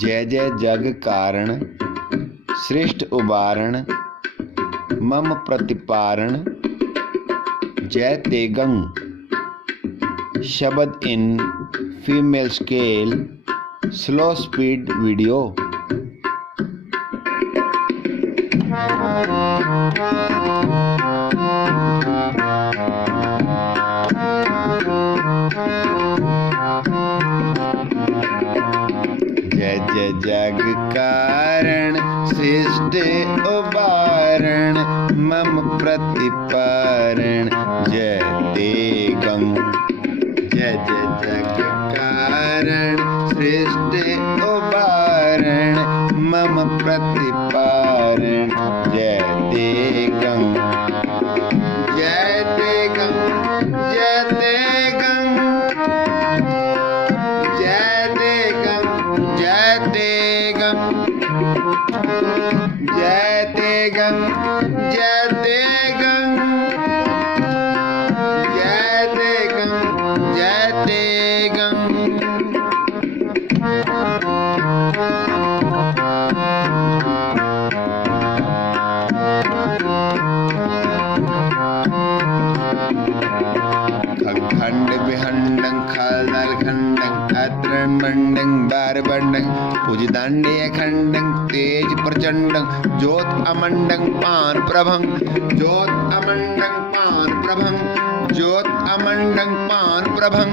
जय जय जग कारण सृष्ट उबारण मम प्रतिपारण जय तेगंग। शब्द in female scale slow speed video. जय जय जग कारण सृष्ट उबारण मम प्रतिपारण जय तेगंग। जय जय जग कारण सृष्ट उबारण मम प्रतिपारण जय तेगंग। जय तेगंग जय तेगंग जय तेगंग जय तेगंग जय तेगंग जय तेगंग जय तेगंग जय तेगंग। खंड विहंडं खालदल खंडं अत्रन मंडं बार बंडं पूजदांडे खंडं तेज प्रचंडं ज्योत अमंडं पान प्रभं ज्योत अमंडं पान प्रभं ज्योत अमंडं पान प्रभं।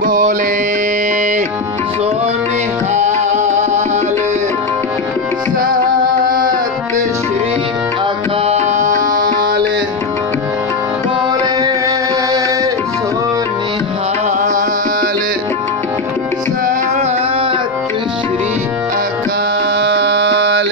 बोले सो निहाल सत श्री अकाल। बोले सो निहाल सत श्री अकाल।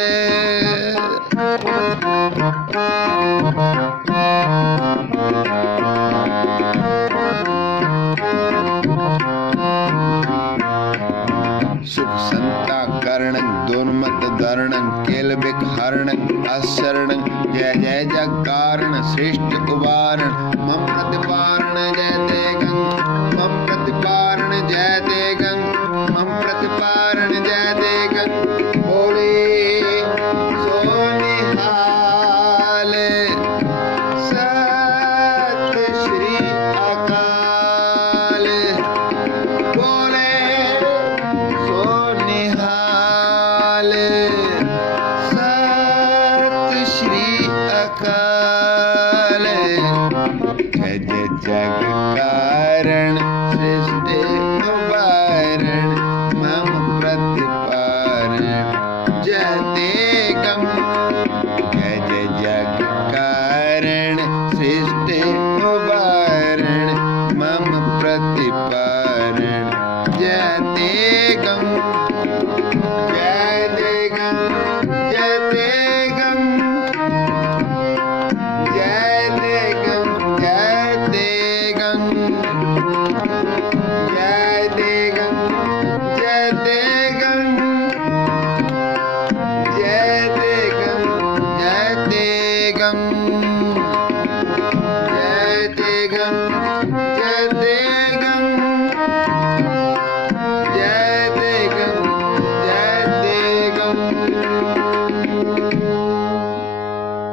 सुख संता करणं दुर्मत दरणं केलबिक हरणं अशरणं जय जय जग कारण श्रेष्ठ उबारण मम प्रतिपारण जय तेगंग मम प्रतिपारण जय तेगंग मम प्रतिपारण जय तेगंग। बोले सो निहाल सत श्री अकाल। बोले सो निहाल सत श्री अकाल। जय जय जग कारण सृष्ट उबारण मम प्रतिपारण जय तेगंग। जय जय जग कारण सृष्ट उबारण मम प्रतिपारण जय तेगंग। जय तेगंग जय तेगंग जय तेगंग जय तेगंग जय तेगंग जय तेगंग जय तेगंग जय तेगंग जय तेगंग जय तेगंग जय तेगंग जय तेगंग।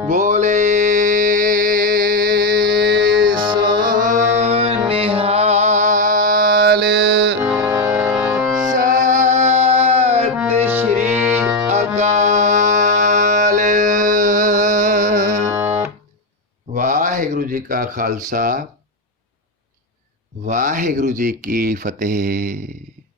बोले सो निहाल सत श्री अकाल। वाहिगुरु जी का खालसा वाहिगुरु जी की फतेह।